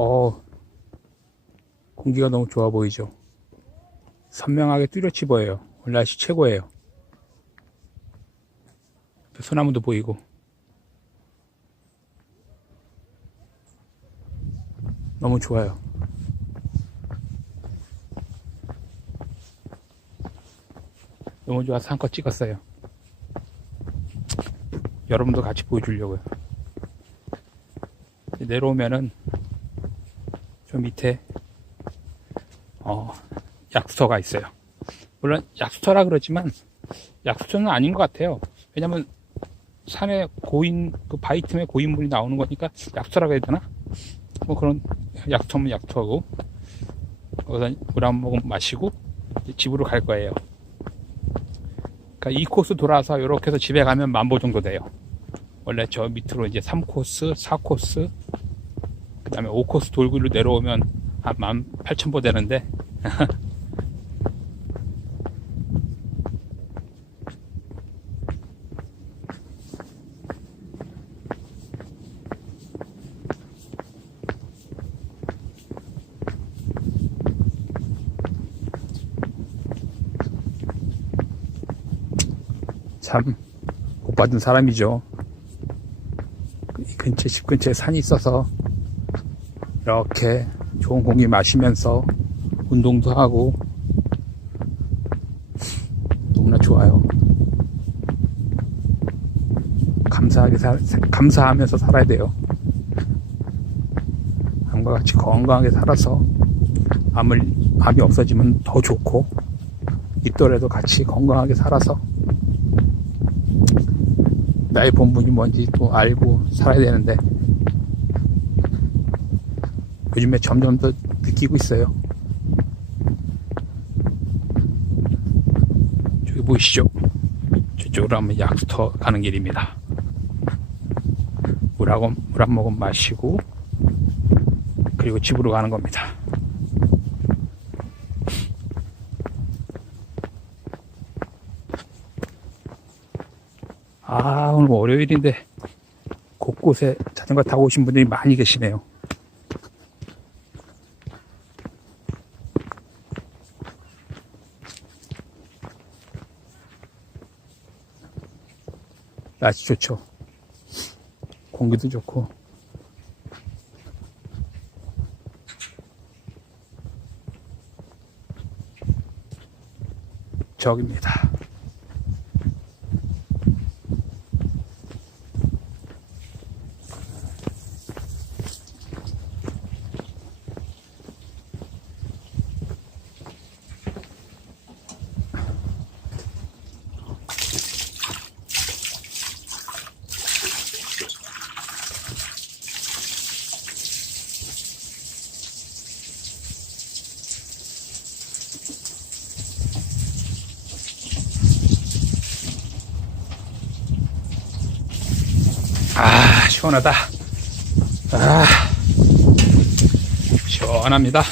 어, 공기가 너무 좋아 보이죠? 선명하게 뚜렷이 보여요. 오늘 날씨 최고예요. 소나무도 보이고. 너무 좋아요. 너무 좋아서 한컷 찍었어요. 여러분도 같이 보여주려고요. 내려오면은 저 밑에 어, 약수터가 있어요. 물론 약수터라 그러지만 약수터는 아닌 것 같아요. 왜냐면 산에 고인 그 바위 틈에 고인물이 나오는 거니까 약수터라고 해야 되나? 뭐 그런 약수터면 약수터고 거기서 물한 모금 마시고 집으로 갈 거예요. 그러니까 이 코스 돌아서 이렇게 해서 집에 가면 만보 정도 돼요. 원래 저 밑으로 이제 3코스, 4코스, 그 다음에 5코스 돌고 내려오면 한 18,000보 되는데, 참, 못 받은 사람이죠. 이 근처, 집 근처에 산이 있어서, 이렇게 좋은 공기 마시면서, 운동도 하고, 너무나 좋아요. 감사하게 살, 감사하면서 살아야 돼요. 암과 같이 건강하게 살아서, 암을, 암이 없어지면 더 좋고, 있더라도 같이 건강하게 살아서, 나의 본분이 뭔지 또 알고 살아야 되는데 요즘에 점점 더 느끼고 있어요. 저기 보이시죠? 저쪽으로 한번 약수터 가는 길입니다. 물하고 물 한 모금 마시고 그리고 집으로 가는 겁니다. 아, 오늘 월요일인데 곳곳에 자전거 타고 오신 분들이 많이 계시네요. 날씨 좋죠. 공기도 좋고. 저기입니다. 아, 시원하다. 아, 시원합니다.